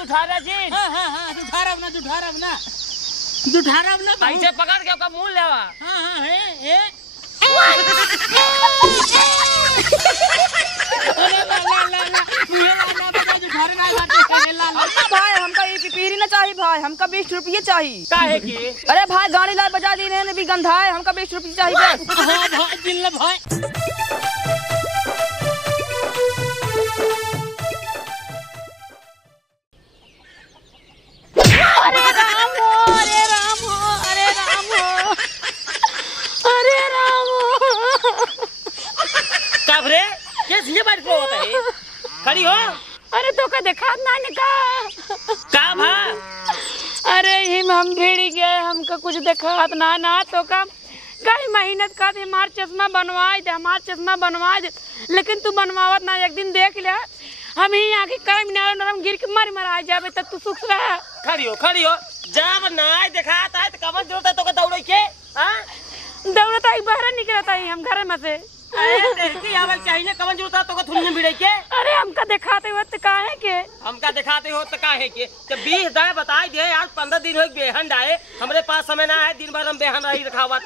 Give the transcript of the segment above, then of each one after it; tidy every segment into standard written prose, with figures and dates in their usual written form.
जुठारा जी। हाँ जुठारा बना ऐसे पकड़ के ओका मुंह लेवा। हाँ भाई हमका ये पिपीरी ना चाहिए भाई, हमका 20 रुपये चाहिए। काहे की? अरे भाई गाड़ी लाए बजा दी ने भी गंधा है, हमका 20 रुपये चाहिए बस। हाँ भाई दिल भाई। अरे राम हो, अरे राम हो, अरे राम हो, अरे राम हो। काबरे कैसे ये बात को होता है? खड़ी हो। अरे तो का देखा ना निका का भा? अरे हम भीड़ गए, हमका कुछ देखा ना तो का कई मेहनत का हमार चश्मा बनवा दे, लेकिन तू बनवावत ना। एक दिन देख ले हम ही आके करम नरम गिर के मर जाबे तब तू सुख रहा। खड़ी हो। जब ना दिखाता है तो कमर जरूरत है तो का दौड़े के? हां दौड़त आई बाहर निकलता है हम घर में से। अरे देखती आवे चाहिए कमर जरूरत है तो का थुनिया भिड़े के? अरे हमका दिखाते हो तो काहे के? हमका दिखाते हो तो काहे के? जब 20 दाए बताई दे, आज 15 दिन हो बेहन डाए, हमरे पास समय ना है, दिन भर हम बेहन रही रखावत।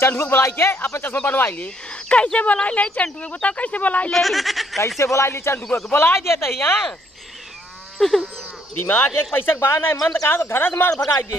चंदू को बुलाई के अपन चश्मा बनवाई ली। कैसे बुलाई ले चंदू को? बताओ कैसे बुलाई ले? कैसे बुलाई ली चंदू को? बुलाई देते ही हां। दिमाग एक पैसा का बहाना है, मंद कहा तो घर से मार भगाई दे।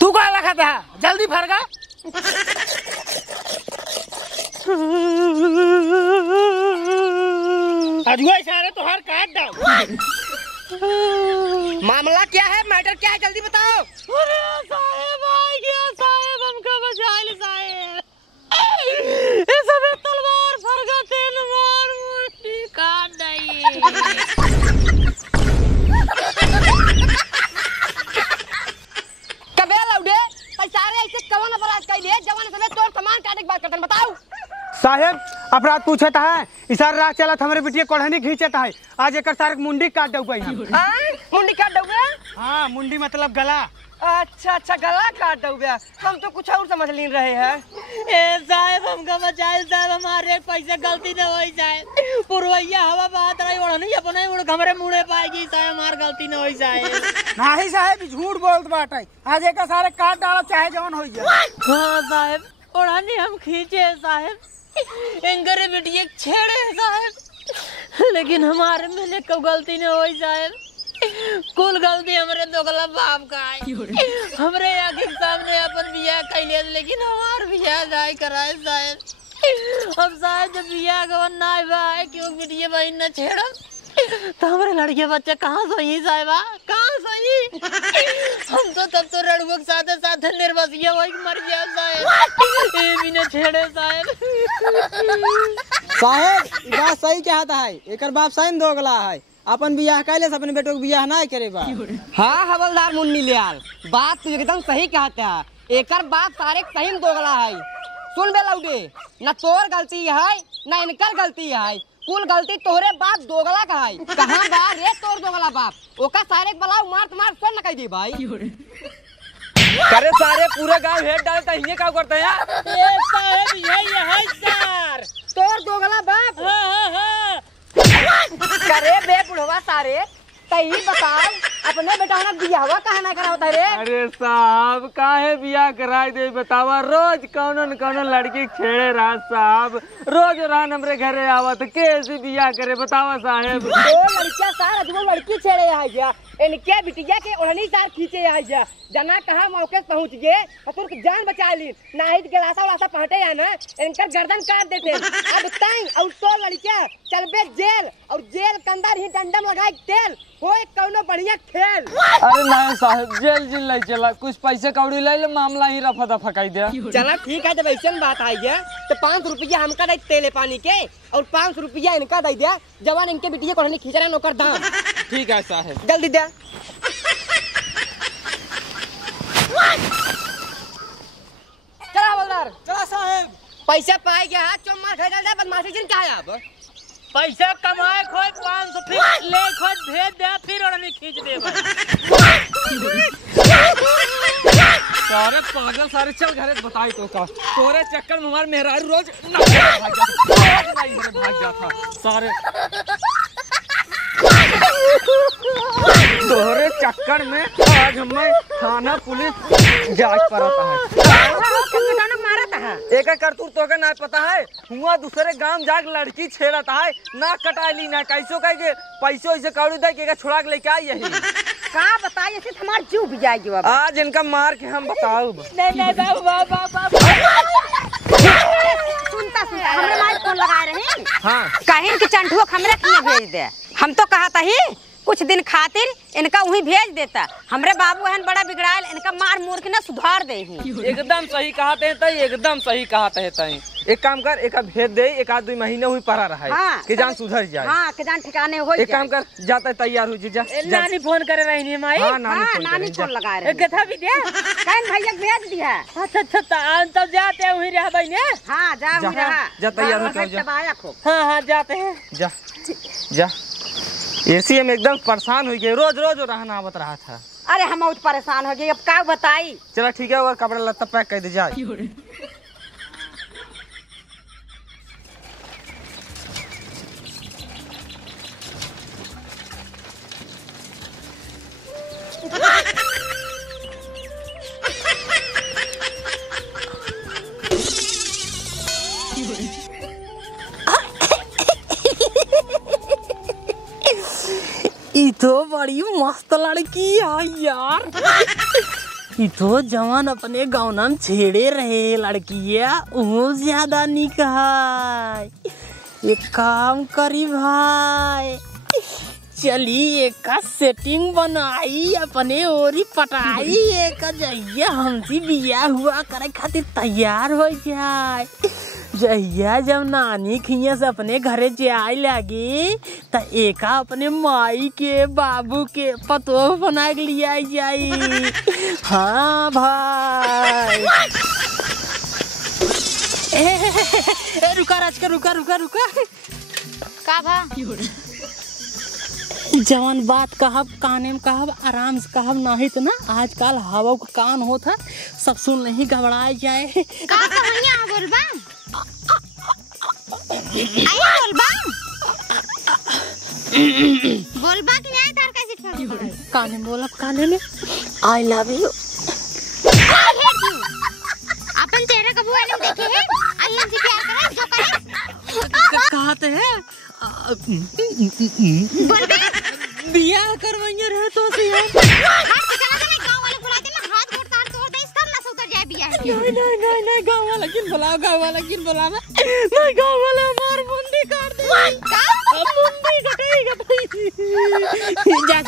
तू क्या लगा था? जल्दी फरगा। अजुआ सारे तो हर काट डाल। मामला क्या है? मैटर क्या है? जल्दी बताओ। अरे साहब आ गया, साहब हमको बचा ले साहब। ये सब तलवार फरगा तेल मार मुट्ठी काट दई। कवन अपराध कैले? जवान समय तोर सामान काटे के बात करतन, बताओ। साहेब अपराध पूछता है, इशारा राह चलत हमरे बिटिया कोढ़नी खींचता है, आज एक सारे मुंडी काट दऊ गई। मुंडी काट दऊगे? हाँ मुंडी मतलब गला। अच्छा गला काट दऊगे। हम तो कुछ और समझ ली रहे हैं। ए साहब हमका बचाए साहब, हमारे पैसे गलती न होई जाए। पुरवैया हवा बात रही ओढ़नी अपने उड़ हमरे मुड़े पाएगी साहब, हमार गलती न होई जाए। नहीं साहब झूठ बोलत बाटे, आज एक सारे काट डालो चाहे जवन होई जाए। हाँ साहब ओढ़नी हम खींचे साहब, इंगरे बिटिया छेड़े साहब, लेकिन हमारे में को गलती न होई साहब। कुल गलती हमरे दोगला बाप का है। हमरे आगे सामने अपन बियाह कैले, लेकिन हमार बियाह जाय कराए साहब। अब साहब जब बियाह का ना भाई क्यों बिटिया बहन न छेड़ो तो हमारे लड़के बच्चे कहाँ सही साहबा, कहाँ सही? हम तो तब तो रड़ुआ के साथ साथ निर्वसिया वही मर गया साहब। ये भी न छेड़े साहब। साहब बात सही कहता है, एक बाप सही दोगला है, अपन बियाह कैले से अपने बेटो के बियाह ना करे बा। हाँ हवलदार मुन्नी लाल, बात तो एकदम सही कहता है। एकर बात सारे सही में दोगला है। सुन बे लौटे, न तोर गलती है न इनकर गलती है, कुल गलती तोरे बाप दोगला का है। कहाँ बा रे तोर दोगला बाप? ओका सारे बलाव मार सुन न कह दी भाई। करे सारे पूरे गांव हेड डालता है, ये क्या करते हैं? ए साहब यही है सर, तोर दोगला बाप। हाँ। करे बे बुढ़वा सारे, तई बताओ अपने बेटा ना बियाह कहा ना करा होता रे? अरे साहब काहे बियाह कराई दे बतावा, रोज कौन लड़की छेड़े रहा साहब, रोज रान हमरे घरे आवत, कैसे बियाह करे बतावा साहब। दो लड़कियां सार अजूबो लड़की छेड़े आ गया, इनके बिटिया के ओढ़नी सार खींचे आ गया। जना कहा मौके से पहुंच गए तो जान बचा ली, नाहित गिलासा उलासा पहटे या ना इनकर गर्दन काट देते। अब ताई और तो लड़कियां चलबे जेल, और जेल के अंदर ही डंडम लगाए तेल होए कौनो बढ़िया खेल। अरे नहीं साहब जेल नहीं चला, कुछ पैसे कौड़ी ले ले, मामला ही रफा दफा कर दिया। चला ठीक है, जब ऐसे बात आई है तो 500 रुपया हमका दे तेले पानी के, और 500 रुपया इनका दे दिया। जवान इनके बिटिया को खींच रहे नौकर दाम। ठीक है साहब जल्दी दे। चला हवलदार, चला साहब। पैसा पाए गया हाथ चो मार खा दे बदमाशी जिन क्या है अब पैसा कमाए खोज 500 फिर ले खोज भेज दे फिर ओढ़नी खींच दे सारे पागल सारे चल घरे बताई तो का तोरे चक्कर में हमार मेहरारू रोज भाग जाता सारे तोरे चक्कर में आज हमें थाना पुलिस जांच पड़ता है एक करतूर तो का ना पता है हुआ दूसरे गांव जाके लड़की छेड़ता है ना कटाली ना कैसो कह के पैसों ऐसे कौड़ी दे के छुड़ा के लेके आई यही का बताइए से हमार जीव भी जाएगी बाबा आज इनका मार के हम बताओ नहीं बाबा सुनता हमरे मार फोन लगा रहे हैं हाँ कहीं कि चंठुआ हमरे किए भेज दे हम तो कहा था ही कुछ दिन खातिर इनका वही भेज देता हमरे बाबू हन बड़ा बिगड़ायल इनका मार मोर के ना सुधार दे ही एकदम सही कहते हैं तई एकदम सही कहते हैं तई एक काम कर एक भेज दे एक आध 2 महीने हुई पड़ा रहा है हाँ, कि जान सुधर जाए हाँ कि जान ठिकाने हो एक काम कर जाता है तैयार हो जा नानी फोन करे रही माई हाँ नानी फोन लगा रहे कथा भी दे कहीं भैया भेज दिया अच्छा तब जाते हैं वही रह बहने हाँ जा वही रहा जा तैयार हो जाओ जा दबाया खूब हाँ जाते हैं जा जा ऐसी हम एकदम परेशान हो गए रोज रोज रहना आवत रहा था अरे हम बहुत परेशान हो गए अब का बताई चलो ठीक है वो कपड़ा लत्ता पैक कर दे जाए तो बड़ी मस्त लड़की है यार तो जवान अपने गाँव नाम छेड़े रहे लड़किया वो ज्यादा निक है एक काम करी भाई चली एक सेटिंग बनाई अपने ओरी पटाई एक जहिया हमसे बिया हुआ करे खातिर तैयार हो जाए जहिया जब नानी खिया से अपने घरे जाए लगी तो एका अपने माई के बाबू के पतोह बना के लिया जाई हाँ भाई रुका राजका रुका रुका रुका का भा जवान बात कहब काने में कहब आराम से कहब नहीं तो ना आजकल हवा का कान होता सब सुन नहीं घबराए जाए का कहानियां बोलबा आया बोलबा कि नहीं तार कैसे ठग काने में बोला काने में आई लव यू अपन तेरे कबू आने देखे हैं अल्लाह से प्यार करे जो करे कहते हैं बोलबा बिया करवाइए रहे तो से हाथ चला दे गांव वाले बुलाते मैं हाथ गोड़ तार तोड़ दे सब ना उतर जाए बिया नहीं गांव वाला किन बुलाओ गांव वाला किन बुलावे नहीं गांव वाला मार मुंडी काट दे का मुंडी कटेगा भाई जा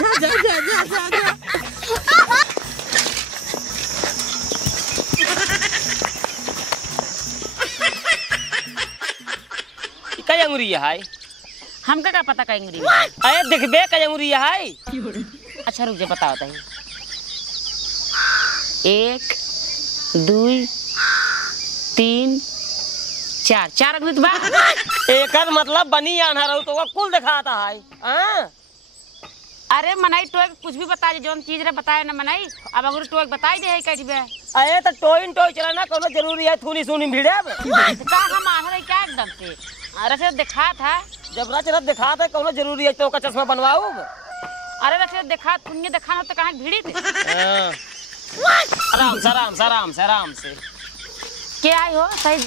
क्या अंगुरी है हमका का पता कहेंगे अरे देखबे क्या अंगुरी है अच्छा रुक जा बताओ तही 1 2 3 4 अंगुरी बा एक मतलब बनी आना रहो तो कुल दिखाता है हाँ? अरे मनाई टोय कुछ भी बता जो चीज रे बताए ना मनाई अब अगर टोय बताई दे कटबे अरे तो टोई चलाना कोनो जरूरी है थूनी सुनी भिड़े का हम आ रहे क्या एकदम से अरे दिखा था जब रच दिखा था कोनो जरूरी है तो का चश्मा बनवाऊ अरे रच दिखा तुमने दिखा तो कहाँ भिड़ी थे आराम से क्या आई हो सही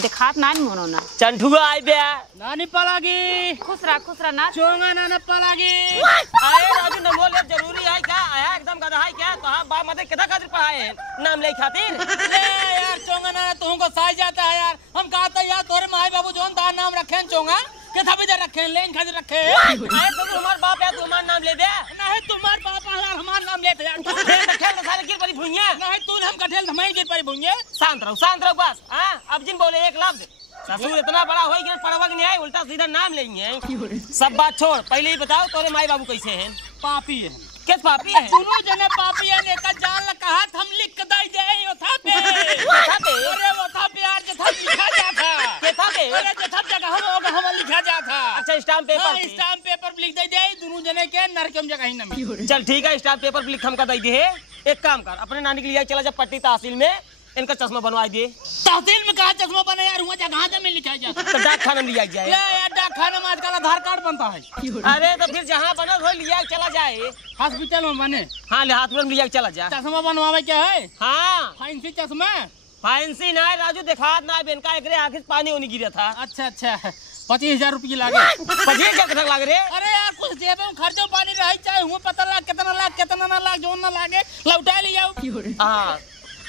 दिखात ना मोनो ना चंठुआ आई बे नानी पलागी खुश रहा ना चोंगा नाना पलागी आए राजू नमो ले जरूरी है क्या आया एकदम गधा है क्या तो हां बाप मते कितना खातिर पढ़ाए नाम ले खातिर ले यार चोंगा नाना तुमको साई जाता है यार हम कहते यार तोरे माई बाबू जोन तार नाम रखे चोंगा के था बेजा रखे लेन खातिर रखे आए तो हमार बाप है तू हमार नाम ले दे नहीं तुम्हार बाप यार हमार नाम लेते यार खेल तो साले गिर पड़ी भुइया नहीं तू हम कठेल धमाई गिर पड़ी भुइया शांत रहो बस हां अब जिन बोले एक लफ्ज ससुर इतना बड़ा होई कि पढ़वक नहीं है उल्टा सीधा नाम लेंगे सब बात छोड़ पहले ही बताओ तोरे माई बाबू कैसे हैं पापी है किस पापी है दोनों जने पापी है ने का जान ल कहा हम लिख के दई जाए ओथा पे ओथा पे अरे ओथा पे यार के था लिखा जाता केथा के अरे जो सब जगह हम लिखा जाता। अच्छा स्टाम्प पेपर पे। स्टाम्प पेपर लिख दे जाए दोनों जने के नरकम जगह ही न। चल ठीक है स्टाम्प पेपर लिख हमका दे दे। एक काम कर अपने नानी के लिए चला जा पट्टी तहसील में इनका चश्मा बनवा दिए। तहसील में कहा चश्मा बने यार वहाँ जगह जमीन लिखा जाता। तो डाक खाना में लिया जाए। यार डाक खाने में आजकल आधार कार्ड बनता है। अरे तो फिर जहाँ बना हो लिया चला जाए। हॉस्पिटल में बने हाँ हाथ में लिया चला जा। चश्मा बनवावे क्या है? हाँ फैंसी चश्मा फैंसी ना राजू देखात ना बेनका एकरे आखिर पानी होने गिरा था। अच्छा 25,000 रुपये लागे। 25,000 तक लाग रे। अरे यार कुछ जेब में खर्चो पानी रही चाहे हुआ पता लाग कितना ना लाग जो ना लागे लौटा ले जाओ। हाँ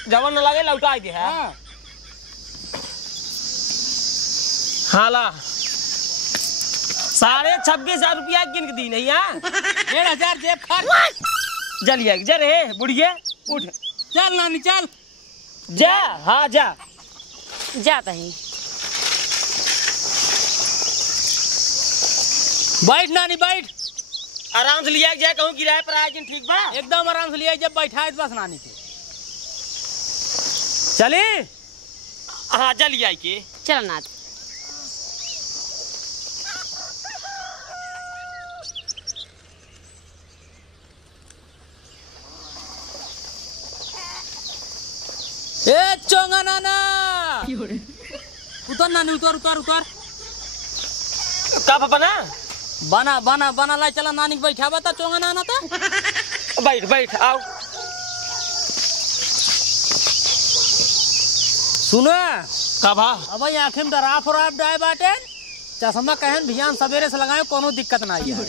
जवन न लागे लौटा दे है। हाँ ला 26,500 रुपया गिन के दी नहीं है। 1,500 जेब खर्च। जलिए जरे बुढ़िए उठ चल नानी चल जा। हाँ जा जाता ही बैठ नानी बैठ। आराम से लिया जाए कहूँ किराए पर आए दिन ठीक बा। एकदम आराम से लिया जब बैठा है बस नानी के चले। हाँ जलिए आई के चल नाथ। ए चोंगा नाना उतर नानी उतर उतर उतर। का पापा ना बना बना बना ला चला नानी के बैठा बता चोंगा नाना था। बैठ बैठ आओ। सुनो का भा अब आँखें में डराफ और डाय बाटे चश्मा कहन ध्यान सवेरे से लगाए कोनो दिक्कत नहीं है।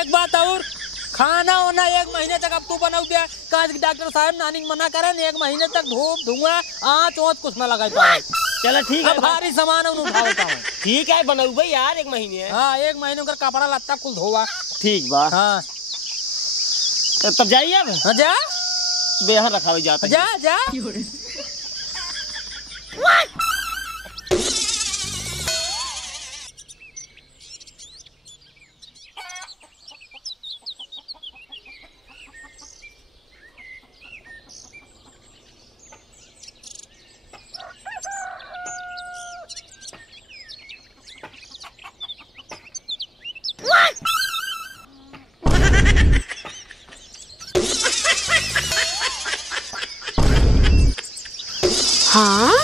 एक बात और खाना वाना 1 महीने तक अब तू बनाऊ दिया काज डॉक्टर साहब नानी मना करे 1 महीने तक धूप धुआं आँच ओंच कुछ ना लगाई पाए। चलो ठीक है भारी सामान उठाता हूँ। ठीक है बनाऊ भाई यार 1 महीने। हाँ 1 महीने का कपड़ा लत्ता कुल धोवा। ठीक बा। हाँ तब जाइए अब। हाँ जा बेहर रखा जाता जा जा। हाँ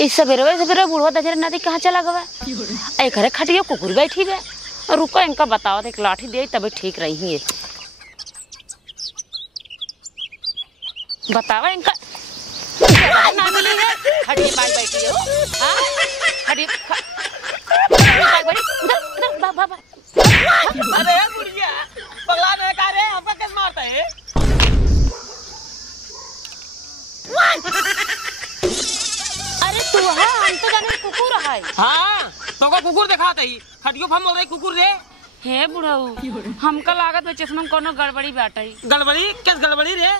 इस सवेरे सवेरे बुढ़वा दजरे नदी कहाँ चला गवा। एक घरे खटियो कुकुर बैठी बे। रुको इनका बताओ एक लाठी दे तभी ठीक रही है। बताओ इनका ना मिली है। खटिए बाई बैठी हो। हाँ खटिए उधर बाबा। अरे बुढ़िया पगला नहीं का रे हमका कैसे मारता है। अरे तू हाँ हम तो जाने कुकुर है। हाँ तो को कुकुर दिखाता ही खटियो फम बोल रही कुकुर रे। हे बुढ़ऊ हमका लागत में चश्मा में कोनो गड़बड़ी बाटे। गड़बड़ी किस गड़बड़ी रे।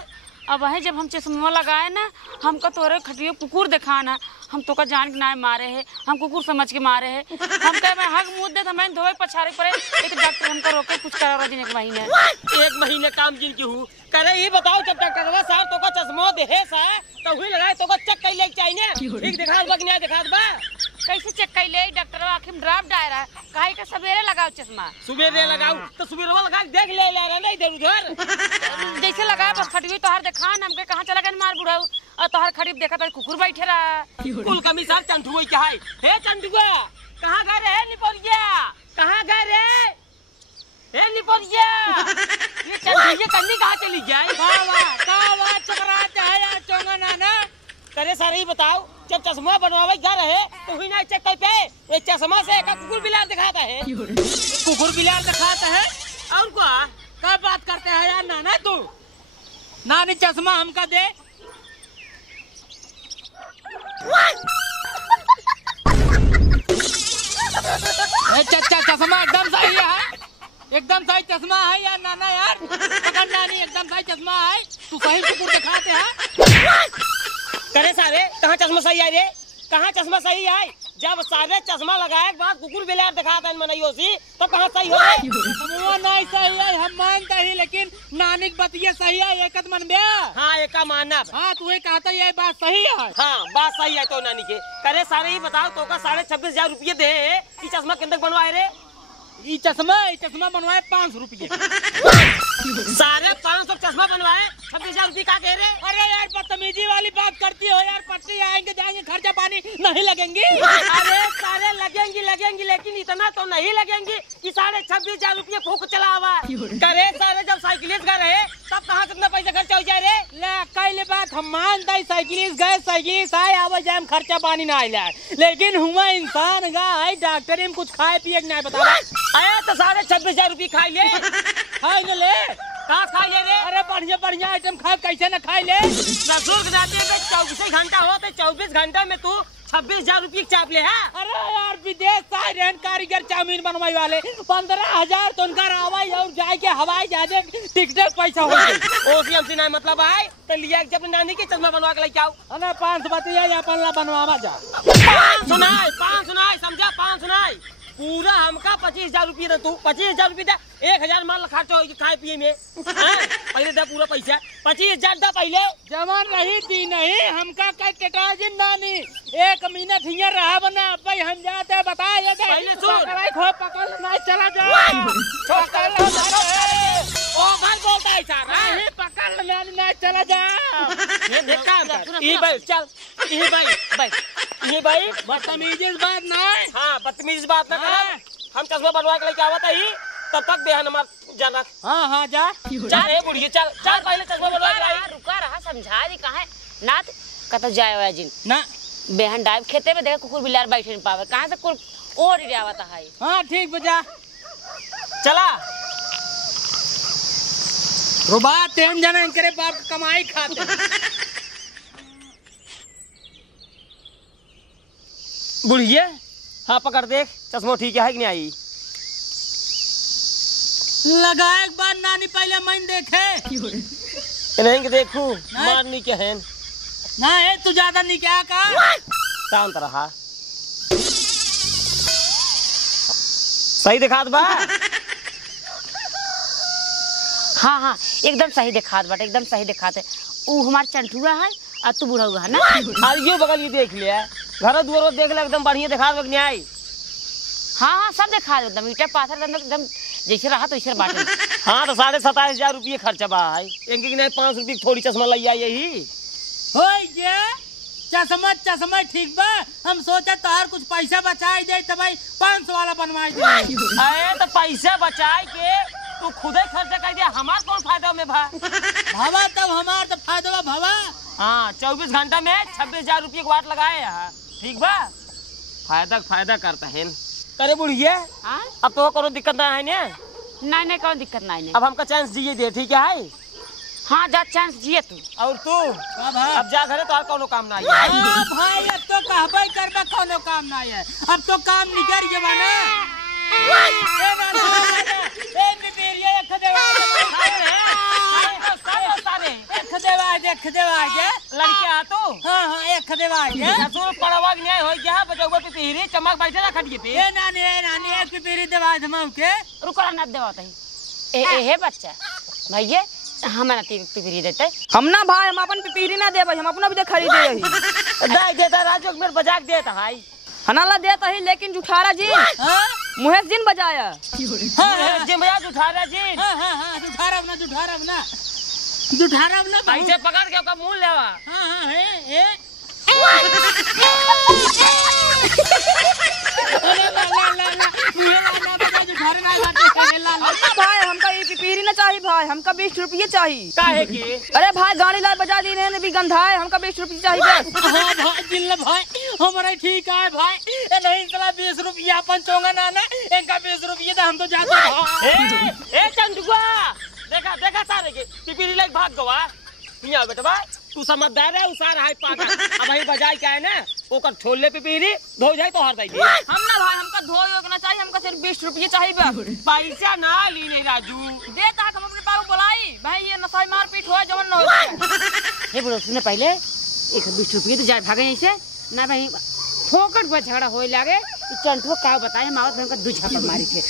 अब है जब हम चश्मा लगाए ना हमका तोरे खटियो कुकुर दिखाना हम तो का जान के ना मारे है हम कुकुर समझ के मारे है। हम कहे मैं हक मुँह दे मैं धोए पछाड़े पड़े एक डॉक्टर हमका रोके कुछ करा दिन 1 महीने 1 महीने काम जिन की हूँ करे ये बताओ जब डॉक्टर साहब तो का चश्मा दे है सा तो हुई लगाए तो का चेक कर ले चाहिए ठीक दिखा बा कि नहीं दिखा बा। कैसे चेक कर ले डॉक्टर आखिर में ड्राफ डाल रहा है काहे का सवेरे लगाओ चश्मा। सुबेरे लगाओ तो सुबेरे लगा देख ले रहा नहीं इधर उधर जैसे लगाया बस खटवी तोहर देखा हमके कहाँ चला गया मार बुढ़ाऊ और तोहर खरीब देखा था कुकुर बैठे रहा। कुल कमीशन चंटुआ क्या है हे चंटुआ कहाँ गए रे निपोरिया कहाँ गए रे हे निपोरिया ये चंटुआ कन्नी कहाँ चली गई। कावा चकराते है यार चोंगा नाना। करे सारे ही बताओ जब चश्मा बनवावे जा रहे तो हुई ना चेक कर पे ये चश्मा से का कुकुर बिलार दिखाता है। कुकुर बिलार दिखाता है और क्या बात करते हैं यार नाना तू। नानी चश्मा हमका दे। चाचा चश्मा एकदम सही है एकदम सही चश्मा है यार नाना यार पकड़ नानी एकदम सही चश्मा है तू सही कुकुर दिखाते हैं। करे सारे कहाँ चश्मा सही है रे कहाँ चश्मा सही है जब सारे चश्मा लगाए के बाद कुकुर बिलार दिखाता है मनइयो सी तो कहाँ सही हो गए? वो नहीं सही है, हम मानते ही, लेकिन नानी की बतिया सही है, एक मन बे। हाँ एक का मानब। हाँ तू कहता ये बात सही है। हाँ बात सही है तो नानी के करे सारे ही बताओ तो का 26,500 रुपये दे ये चश्मा किंतक बनवाए रे? ये चश्मा बनवाए 500 रुपये। 550 चश्मा बनवाए 26,000 रुपये का कह रहे? अरे यार बदतमीजी वाली बात करती हो यार, पट्टी आएंगे जाएंगे खर्चा पानी नहीं लगेंगी। अरे सारे लगेंगी लेकिन इतना तो नहीं लगेंगी कि 26,500 रुपये फूक चला हुआ करे सारे। जब साइकिलिस्ट गए रहे तब कहाँ कितना पैसा खर्चा हो जाए रे? ले कई बात हम मानता ही, साइकिलिस्ट गए साइकिलिस्ट आए आवे जाए खर्चा पानी ना आए, लेकिन हुआ इंसान गए डॉक्टर में कुछ खाए पिए नहीं बता। आया तो 26,500 रुपये खाई ले। खाई न ले कहाँ खाई ले रे? अरे बढ़िया आइटम खाए कैसे न खाई ले? ससुर के जाते 24 घंटा हो तो 24 घंटा में तू 26,000 रुपये चाप ले है? अरे यार विदेश से रहन कारीगर चाउमीन बनवाई वाले 15,000 तो उनका रावाई और जाए के हवाई जहाज टिकट पैसा हो गई। ओसी हमसे नहीं मतलब आए तो लिया जब नानी के चश्मा बनवा के लेके आओ। अरे 5 बतिया या पल्ला बनवावा जा। 5 सुनाई समझा? 5 सुनाई पूरा हमका 25,000 रुपये दे। तू 25,000 रुपये दे, 1,000 माल खर्चा हो खाए पिए में। पहले दे पूरा पैसा 25,000 दे पहले। जवान रही दी नहीं हमका कई टेटाजिन नानी 1 मिनट हियर रहा बना भाई हम जाते बता ये पहले सुन। खो पकड़ नहीं चला जा। ओ भाई बोलता है सारा नहीं पकड़ नहीं चला जा। ये देख काम कर। ये भाई चल ये भाई बदतमीजी बात नहीं। हाँ बदतमीजी बात ना कर। हम चश्मा बनवा के लेके आवत ही तब तक बेहन हमार जाना। हाँ जा चल ए बुढ़िया चल पहले चश्मा बनवा के आई। रुका रहा समझा दी कहाँ ना कत जाए हुआ जिन ना बेहन डाइव खेते में देखा कुकुर बिलार बैठे नहीं पावे कहाँ से कुल और ही आवता है। हाँ ठीक बजा चला रुबा तेन जना इनके बाप कमाई खाते। बुढ़िया हाँ पकड़ देख चश्मा ठीक है कि नहीं आई? लगाए एक बार नानी पहले मैं देखे नहीं कि देखू मारनी के हैं ना है तू ज्यादा नहीं क्या का शांत रहा। सही दिखा बा? हाँ एकदम सही दिखात बाटे एकदम सही दिखाते। वो हमार चंटुआ है और तू बूढ़ा हुआ है ना। आइयो बगल ये देख लिया घर दुआरो देख ले एकदम बढ़िया दिखा नहीं आई। हाँ सब दिखा एकदम ईटा पाथर एकदम जैसे रहा तो वैसे बाटे। हाँ तो 27,500 रुपये खर्चा बा है इनके नहीं 5 रुपये थोड़ी चश्मा लग आई यही हो ये चश्मा ठीक बा। हम सोचा तोहार कुछ पैसा बचाई दे तो भाई 500 वाला बनवाई दे। अरे तो पैसा बचाए के तू खुदे खर्चा कर दिया हमार कौन फायदा में भावा तब हमार तो फायदा भावा। हाँ 24 घंटा में 26,000 रुपये के वाट लगाए यहाँ ठीक बा। फायदा करता है। अरे बुढ़िया अब तो कोनो दिक्कत ना है ना? नहीं कोई दिक्कत नहीं। अब हमका चांस दिए दे ठीक है? हाँ जा चांस दिए तू। और तू अब जा घरे तो कोनो काम ना है। भाई अब तो कहबे करबा कोनो काम ना है। अब तो काम निकर के बना लड़कियां तो हाँ एक पड़वा न्याय हो गया बजौवा पे पीरी चमक बैठे ना खटिए पे नानी एक पीरी दवा धमाऊ के रुको ना देवा हे बच्चा भैया हमारा पिपीरी देते हम ना भाई हम अपन पिपीरी ना देबे हम अपना भी दे खरीदे रही दाई देता राजू मेरे बजाक देता भाई हनाला देता ही लेकिन जुठारा जी मुहेश जिन बजाया जिमया जुठारा जी जुठारब ना ऐसे पकड़ के ओका मुंह लेवा। भाई हमका ये पिपीरी ना चाहिए भाई हमका 20 रुपये चाहिए। काहे की? अरे भाई गाड़ी ला बजा दी ने भी गंधा है हमका 20 रुपये चाहिए बस। हाँ भाई जिल्ला भाई हमारा ठीक है भाई नहीं चला 20 रुपये अपन चोंगा ना इनका 20 रुपये तो हम तो जाते। ए चंदुआ देखा सारे के पिपीरी लाइक भाग गवा पिया बेटवा तू समझदार है उसार है पाटा अब वही बजाई क्या है ना ओकर छोले पिपीरी धो जाए तो हर दई दे। हम ना भाई हमका धोयो के ना चाहिए हमका सिर्फ 20 रुपये चाहिए बस। पैसा ना लीने राजू देता हम अपने बाबू बुलाई भाई ये नसाई मारपीट हो जवन न हो। हे बोलो सुने पहले 20 रुपये तो जाए भागे ऐसे ना भाई फोकट पर झगड़ा होए लागे चंठो का बताए हम आवत हमका दू छापा मारी थे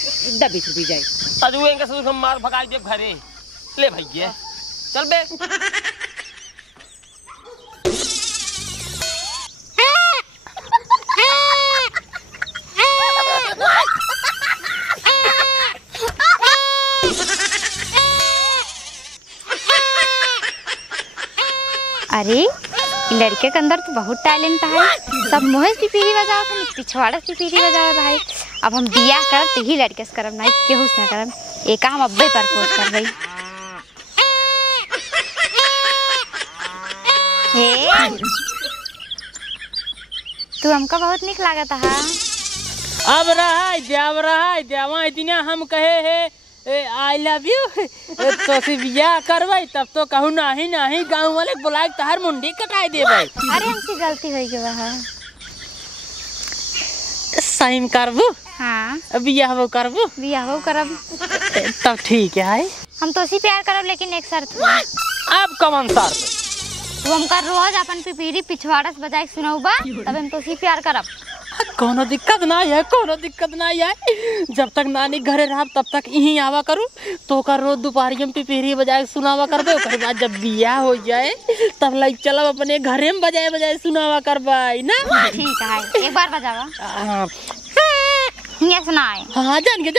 20 रुपये जाए अजू इनका सब मार भगाई दे घरे ले भैया चल बे अरे लड़के के अंदर तो बहुत टैलेंट है। सब मोहे पिपीरी बजाओ तो पिछवाड़ा पिपीरी बजाओ भाई। अब हम बियाह करब तो ही लड़के से करब नहीं केहू से करब। एक हम अब्बे प्रपोज कर रही तू हमका बहुत निक लागत है। अब रहा देवा इतना हम कहे है आई लव यू तो से बियाह करवाई तब तो कहूँ नहीं गाँव वाले बुलाए तहर मुंडी कटाई दे भाई। अरे हमसे गलती हो गई वहाँ सही में करबू। हाँ बियाह करबू करब तब ठीक है। हम तो उसी प्यार करब लेकिन एक शर्त अब कौन शर्त? तू हमका रोज अपन पिपीरी पिछवाड़ा से बजाए सुनाऊबा तब हम तो उसी प्यार करब। कोनो दिक्कत नहीं है जब तक नानी घरे रह तब तक यहीं आवा करूँ तो कर रोज दोपहरी में पिपीरी बजाए सुनावा करबे। ओकर बाद जब बियाह हो जाए तब लाइक चलब अपने घरे में बजाए सुनावा करबाई ना। ठीक है एक बार बजावा हिया सुनाए। हाँ जान के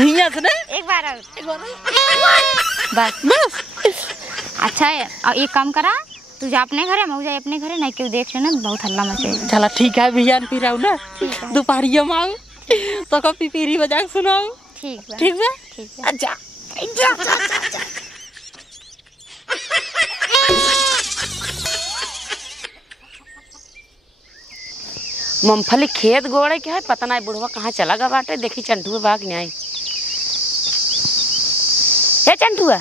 हिया सुना एक बार बस अच्छा है। और एक काम करा तू जा अपने घरे मैं जाए अपने घरे नहीं क्यों देख लेना बहुत हल्ला मचे। चला ठीक है भैया फिर आओ ना दोपहरी में आओ तो का पिपीरी बजा के सुनाओ। ठीक है अच्छा मूंगफली खेत गोड़े के है पता नहीं बुढ़वा कहाँ चला गया बाटे। देखी चंटुआ भाग नहीं आई। हे चंटुआ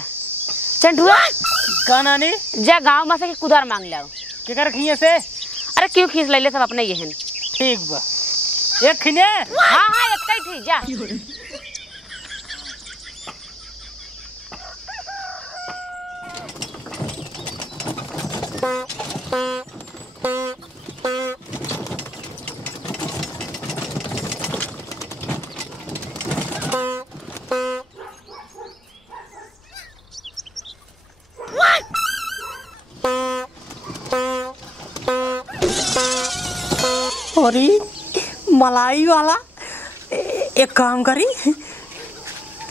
का नानी जा गांव में से कुदार मांग लाओ। के कर खिए से? अरे क्यों खींच ले सब अपने ये हैं। ठीक बा एक खिने। हाँ एक ही थी जा। अरे मलाई वाला एक काम करी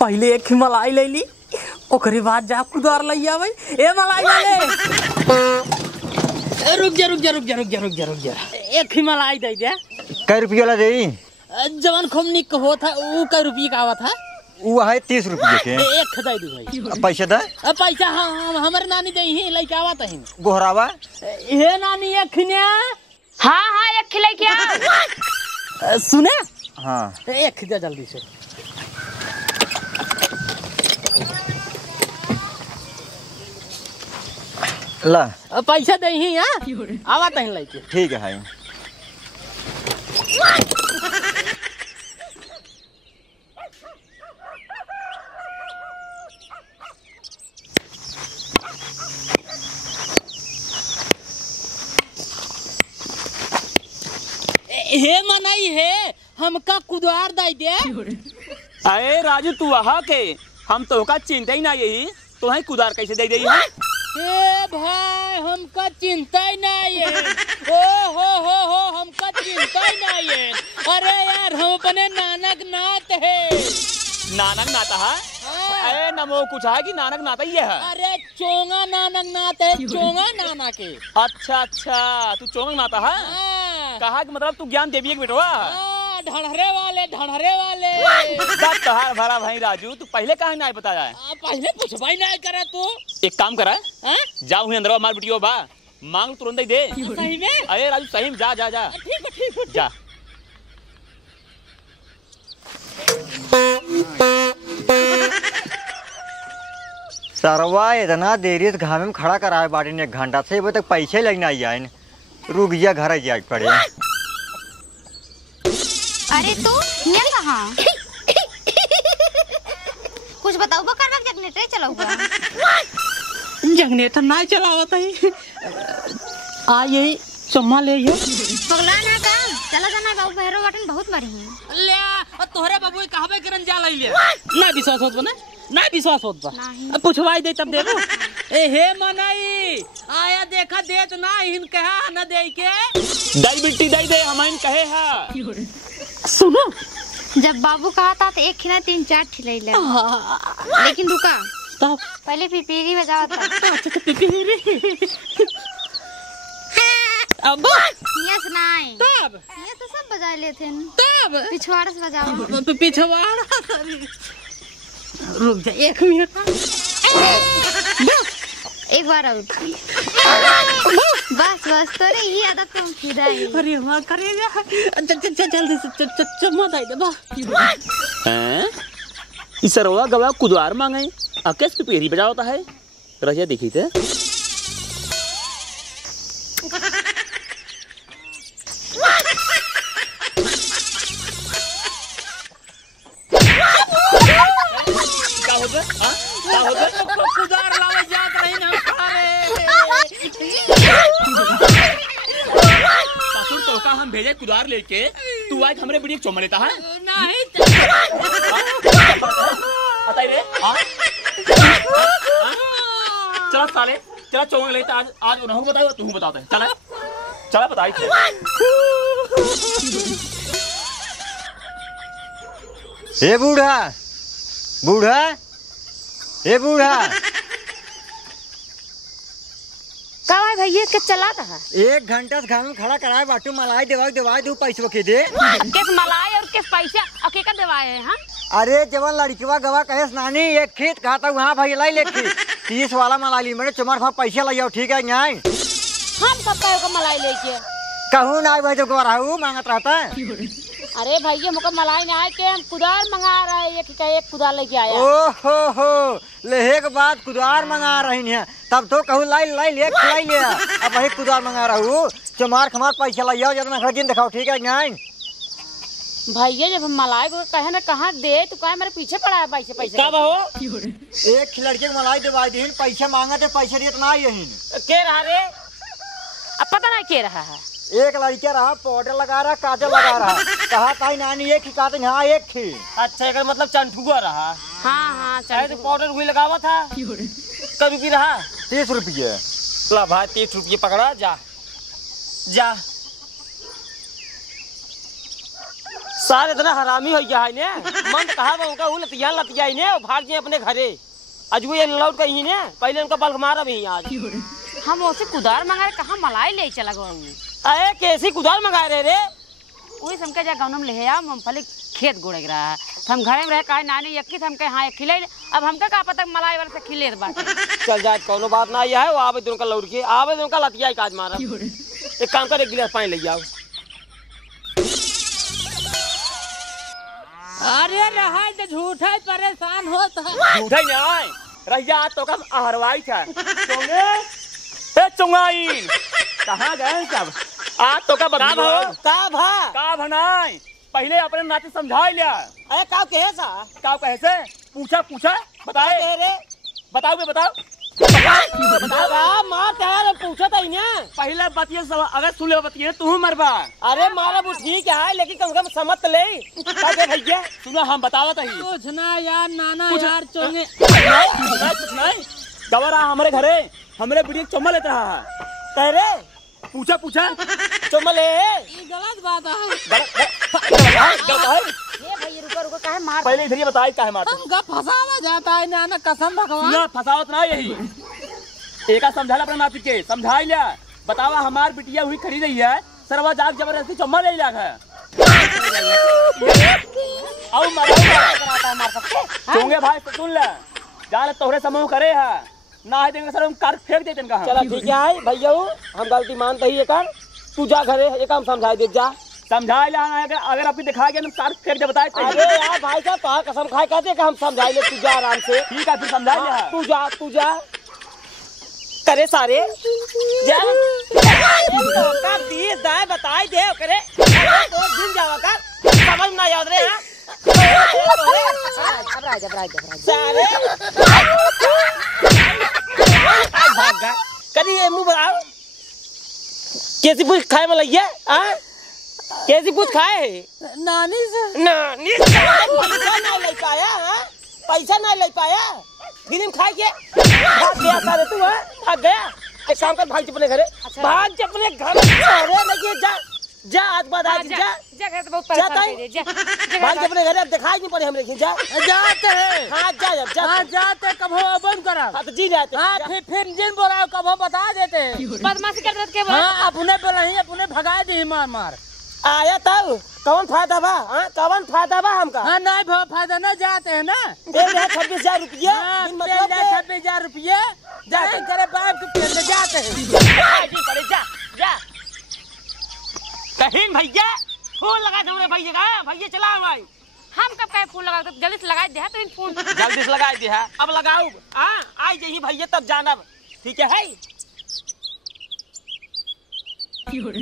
पहले एक मलाई ले ली ओकरे बाद जा कुदार लई आवे। ए मलाई वाले रुक जा एक ही मलाई दे दे। कै रुपये वाला देई? जवान खमनी को होता वो कै रुपये का आवत है? वो है 30 रुपये के। एक दे दू भाई। पैसा दे? पैसा हाँ हमारे नानी दे ही लइका आवत है गोहरावा। हे नानी एक खिने। हाँ एक खिलाई क्या सुने। हाँ एक खिदा जल्दी से। ला पैसा दे ही आवत है लइके। ठीक है। हे मनाई है हमका कुदार दे दे। अरे राजू तू वहाँ के हम तो का चिंता ही ना यही तो है कुदार कैसे दे गई है। हे भाई हमका चिंता ही नहीं है। हो हमका चिंता ही नहीं है। अरे यार हम अपने नानक नात है। नानक नाता है? अरे नमो कुछ है कि नानक नाता ही है। अरे चोंगा नानक नात है चोंगा नाना के। अच्छा तू चोंगा नाता है। कहा कि मतलब तू ज्ञान देवी एक बेटवा। ढढ़रे वाले तहार भरा भाई राजू तू पहले कहा नहीं बताया है? पहले कुछ भाई नहीं करा तू। एक काम करा जाओ हुई अंदर मार बिटियो बा मांग तुरंत ही दे। सही में? अरे राजू सही में जा ठीक जा। सरवा इतना देरी से घामे में खड़ा कराए बाटी ने 1 घंटा से तक पैसे लगना ही जाए। रुक जा घर जाए पड़े। अरे तू नियर कहाँ कुछ बताओ बकर वक्त जनरेटर चलाऊगा। जनरेटर नहीं चलावत है। आ यही चम्मा ले यो पगला ना काम चला जाना बाबू भैरव बटन बहुत मरी है ले और तोहरे बाबू कहबे करन जा लई ले ना विश्वास होत बना ना विश्वास होत बा अब पूछवाई दे तब देखो ए हे मनाई आया देखा देत ना हिन कहा न दे के दई बिट्टी दई दे हमन कहे है सुनो जब बाबू कहा था तो एक खिला 3-4 खिलाई ले लेकिन रुका तब पहले पिपीरी बजाओ था अच्छा पिपीरी अब ये सुनाई तब ये तो सब बजा लेते हैं तब पिछवाड़ा से बजाओ पिछवाड़ा रुक जा 1 मिनट एक बार और बस बस तो रे ये आदत तुम खुदा ही अरे मां करेगा जल्दी से चम्मा दे दे बा हैं इस सरवा गवा कुदार मांगे अकेस की पेरी बजावता है रहिया देखी थे क्या हो गया हां क्या हो गया कुदार लावे जात रही ना ससुर तो का हम भेजे कुदार लेके तू आज हमरे बड़ी चोम लेता है नहीं बताई रे हां चल साले चल चोम लेता आज आज उन्होंने बताओ तू बताता है चल चल बताई ए बूढ़ा बूढ़ा ए बूढ़ा का भाई भैया के चलाता है 1 घंटा से घर में खड़ा कराए बाटू मलाई दवाई दू पैसे के दे किस मलाई और किस पैसा अकेका देवाए हैं हां अरे जवन लड़कीवा गवा कहे नानी एक खेत खाता वहाँ भाई लाई लेके 30 वाला मलाई ली मेरे चुमार भाव पैसा लाइयो ठीक है न्याय हम कब का मलाई लेके कहूँ ना भाई तो रहू मांगत रहता है अरे भैया मुका मलाई ना है के हम कुदार मंगा रहे हैं एक कुदार लेके आया ओहो लेहे के बाद कुदार मंगा रही है तब तो कहूँ लाई ले अब वही कुदार मंगा रहू चुमार खमार पैसा लाइयो जितना घर दिन दिखाओ ठीक है न्याय भैया जब हम मलाई को कहे ना कहाँ दे तो कहे मेरे पीछे पड़ा है पैसे कब हो एक लड़के को मलाई दे पैसा मांगा तो पैसे दिए ना यही के रहा रे अब पता नहीं के रहा है एक लड़का रहा पाउडर लगा रहा काजल लगा रहा कहा ताई नानी एक ही कहते यहाँ एक ही अच्छा एक मतलब चंठुआ रहा हाँ चाहे तो पाउडर हुई लगावा था कब रुपये रहा 30 रुपये ला भाई 30 रुपये पकड़ा जा जा सारे इतना हरामी हो गया है ने मन तो कहा उनका वो लतिया ही ने भाग जाए अपने घरे आज वो ये लौट कहीं ने पहले उनका बल्क मारा भी आज हम उसे कुदार मंगा रहे कहाँ मलाई ले चला गए अरे कैसी कुदार मंगा रहे रे वही समके जा गाँव में ले आ मूंगफली खेत गोड़े रहा है हम घरे में रहे कहा नानी यक्की हम कहे हाँ खिले अब हमका का पता मलाई वाले से खिले बात चल जाए कोनो बात ना है वो आवे दोनों का लौट के आवे दोनों का लतिया ही काज मारा एक काम कर 1 गिलास पानी ले जाओ अरे रहा तो झूठा परेशान होता है झूठा ही नहीं रहिया तो कम आहरवाई था चोंगे ए चोंगाई कहाँ गए सब आज तो का बदल का भनाई पहले अपने नाते समझा लिया अरे का कहे सा का कैसे पूछा बताए रे बताओ बताओ मार यार पूछा था इन्हें पहले बतिये सब अगर सुन ले बतिये तू मरबा अरे मारा वो ठीक है लेकिन कम से कम समझ तो ले भैया सुनो हम बतावत ही कुछ ना यार नाना यार चोंगे कुछ नहीं गवर हमारे घरे हमरे बुढ़ी चम्मा लेते रहा कह रे पूछा चम्मा ले गलत बात है रुको काहे मार पहले इधर ही बताई काहे मारते हमका फसावा जाता है नाना कसम भगवान ना फसावत ना यही एका समझाला अपने माफी के समझाई लिया बतावा हमार बिटिया हुई खड़ी रही है सरवा जाग जबरदस्ती चम्मा ले लिया है और मार सकते चोंगे भाई सुन ले जान तोहरे समूह करे है ना है देंगे सर हम कार फेंक देते इनका चला ठीक है भैया हम गलती मानते ही कर तू जा घरे ये काम समझाई दे जा समझा लिया अगर अभी दिखा गया कार फेंक दे बताए अरे यार भाई साहब कहाँ कसम खाए कहते कि हम समझाई ले तू जा आराम से ठीक है फिर समझा लिया तू जा करे सारे जा दाए बताई दे करे तो दिन जावा कर समझ ना याद रे सारे भाग गए कभी ये मुंह बढ़ाओ कैसी पूछ खाए में लगी है? कैसी पूछ खाए है? नानी से नानी पैसा नहीं ले पाया, पैसा नहीं ले पाया, गिरी में खाए के भाग गया सारे तू, भाग गया। एक काम कर, भाग अपने घरे, भाग अपने घर। अरे नहीं जा जा, आज बाद आज जा जा घर तो बहुत परेशान कर दे, जा भाग अपने घरे। अब दिखाई नहीं पड़े हमरे जा जाते हैं। हाँ जा जा जा। हाँ जाते कब हो बंद करा। हाँ तो जी जाते। हाँ फिर जिन बोला कब हो बता देते हैं। बदमाशी करते के हाँ अपने बोला ही अपने भगा दी मार मार। आया तब कौन फायदा बा? कौन फायदा बा हमका? हाँ नहीं फायदा ना, जाते हैं ना। 26,000 रुपया, 26,000 रुपये जाते करे बाप के पेट में जाते हैं। जा जा कहीं भैया फोन लगा दे भैया का, भैया चला भाई। हम कब कहे फोन लगा, जल्दी से लगा दे तो फोन जल्दी से लगा दे है। अब लगाऊ आई जाइए भैया तब जाना, ठीक है? सुन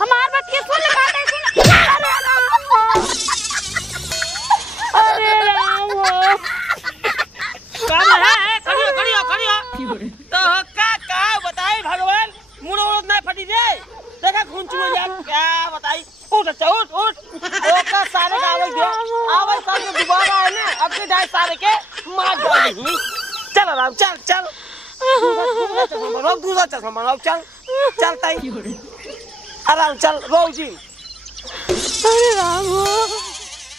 हमार बात के सुन, लगा दे सुन। अरे राम हो काम है, करियो तो का बताई भगवान, मुड़ ना फटी दे। देखा खून चुए यार, क्या बताई। उठ अच्छा उठ ओका सारे का आवे साल में दोबारा आए ना, अब के जाए सारे के मार डाली। चल आराम, चल दूसरा चश्मा चल ताई आराम, चल रो जी। अरे राम हो